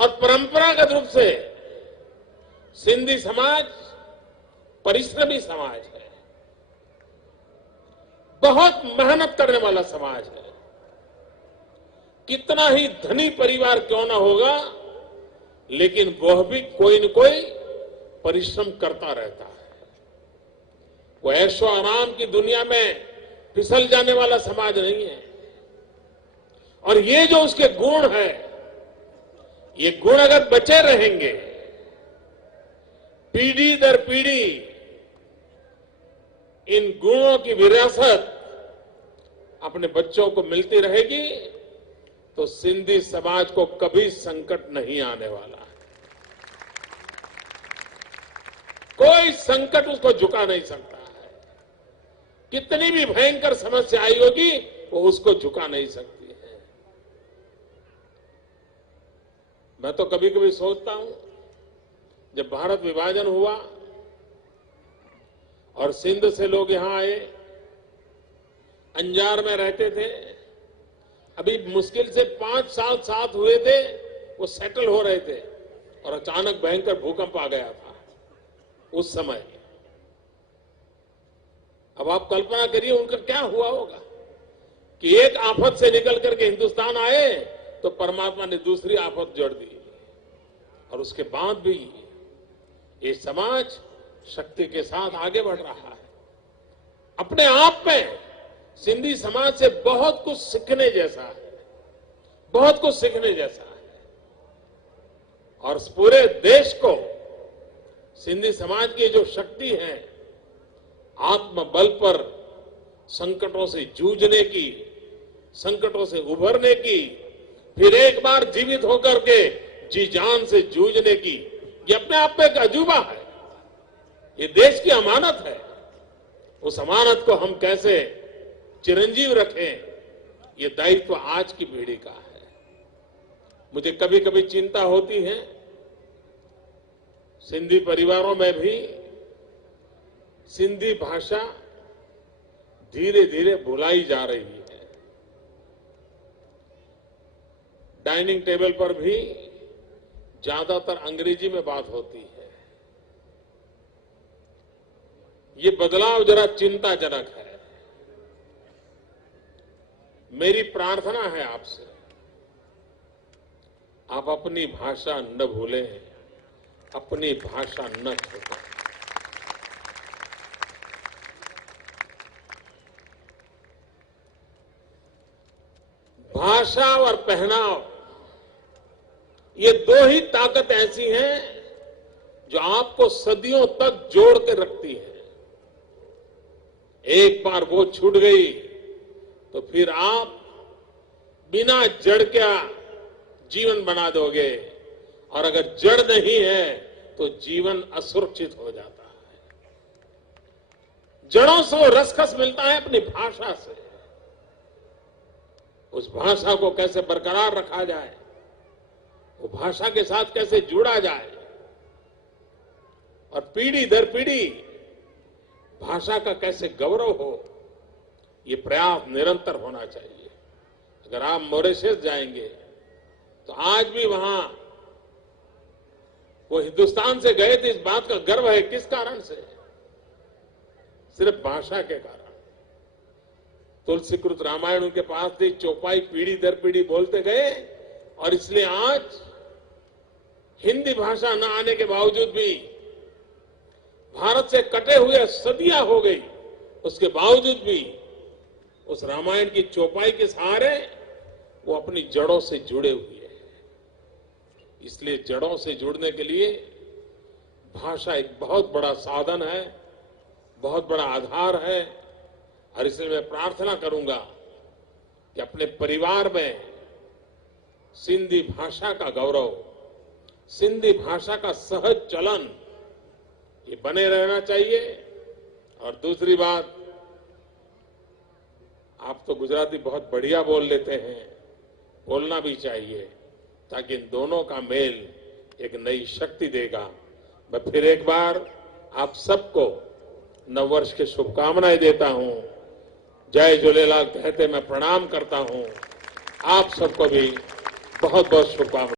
और परंपरागत रूप से सिंधी समाज परिश्रमी समाज है, बहुत मेहनत करने वाला समाज है। कितना ही धनी परिवार क्यों ना होगा, लेकिन वह भी कोई न कोई परिश्रम करता रहता है। वो ऐशो आराम की दुनिया में फिसल जाने वाला समाज नहीं है। और ये जो उसके गुण है, ये गुण अगर बचे रहेंगे, पीढ़ी दर पीढ़ी इन गुणों की विरासत अपने बच्चों को मिलती रहेगी, तो सिंधी समाज को कभी संकट नहीं आने वाला है। कोई संकट उसको झुका नहीं सकता है। कितनी भी भयंकर समस्या आई होगी, वो उसको झुका नहीं सकती है। मैं तो कभी कभी सोचता हूं, जब भारत विभाजन हुआ और सिंध से लोग यहां आए, अंजार में रहते थे, अभी मुश्किल से 5 साल साथ हुए थे, वो सेटल हो रहे थे, और अचानक भयंकर भूकंप आ गया था उस समय। अब आप कल्पना करिए उनका क्या हुआ होगा कि एक आफत से निकल करके हिंदुस्तान आए तो परमात्मा ने दूसरी आफत जोड़ दी, और उसके बाद भी ये समाज शक्ति के साथ आगे बढ़ रहा है। अपने आप में सिंधी समाज से बहुत कुछ सीखने जैसा है, बहुत कुछ सीखने जैसा है। और पूरे देश को सिंधी समाज की जो शक्ति है, आत्मबल पर संकटों से जूझने की, संकटों से उभरने की, फिर एक बार जीवित होकर के जी जान से जूझने की, ये अपने आप में एक अजूबा है। ये देश की अमानत है। उस अमानत को हम कैसे चिरंजीव रखें, ये दायित्व आज की पीढ़ी का है। मुझे कभी कभी चिंता होती है, सिंधी परिवारों में भी सिंधी भाषा धीरे धीरे भुलाई जा रही है। डाइनिंग टेबल पर भी ज्यादातर अंग्रेजी में बात होती है। ये बदलाव जरा चिंताजनक है। मेरी प्रार्थना है आपसे, आप अपनी भाषा न भूलें, अपनी भाषा न छोड़ें। भाषा और पहनाव, ये दो ही ताकत ऐसी हैं जो आपको सदियों तक जोड़ के रखती है। एक बार वो छूट गई तो फिर आप बिना जड़ का जीवन बना दोगे, और अगर जड़ नहीं है तो जीवन असुरक्षित हो जाता है। जड़ों से रसखस मिलता है अपनी भाषा से। उस भाषा को कैसे बरकरार रखा जाए, वो भाषा के साथ कैसे जुड़ा जाए, और पीढ़ी दर पीढ़ी भाषा का कैसे गौरव हो, ये प्रयास निरंतर होना चाहिए। अगर आप मॉरिशस जाएंगे तो आज भी वहां वो हिंदुस्तान से गए थे, इस बात का गर्व है। किस कारण से? सिर्फ भाषा के कारण। तुलसीकृत रामायण उनके पास थी, चौपाई पीढ़ी दर पीढ़ी बोलते गए, और इसलिए आज हिंदी भाषा न आने के बावजूद भी, भारत से कटे हुए सदियां हो गई, उसके बावजूद भी उस रामायण की चौपाई के सहारे वो अपनी जड़ों से जुड़े हुए हैं। इसलिए जड़ों से जुड़ने के लिए भाषा एक बहुत बड़ा साधन है, बहुत बड़ा आधार है। और इसलिए मैं प्रार्थना करूंगा कि अपने परिवार में सिंधी भाषा का गौरव, सिंधी भाषा का सहज चलन, ये बने रहना चाहिए। और दूसरी बात, आप तो गुजराती बहुत बढ़िया बोल लेते हैं, बोलना भी चाहिए, ताकि इन दोनों का मेल एक नई शक्ति देगा। मैं फिर एक बार आप सबको नववर्ष की शुभकामनाएं देता हूं। जय झूलेलाल कहते मैं प्रणाम करता हूं। आप सबको भी बहुत बहुत शुभकामनाएं।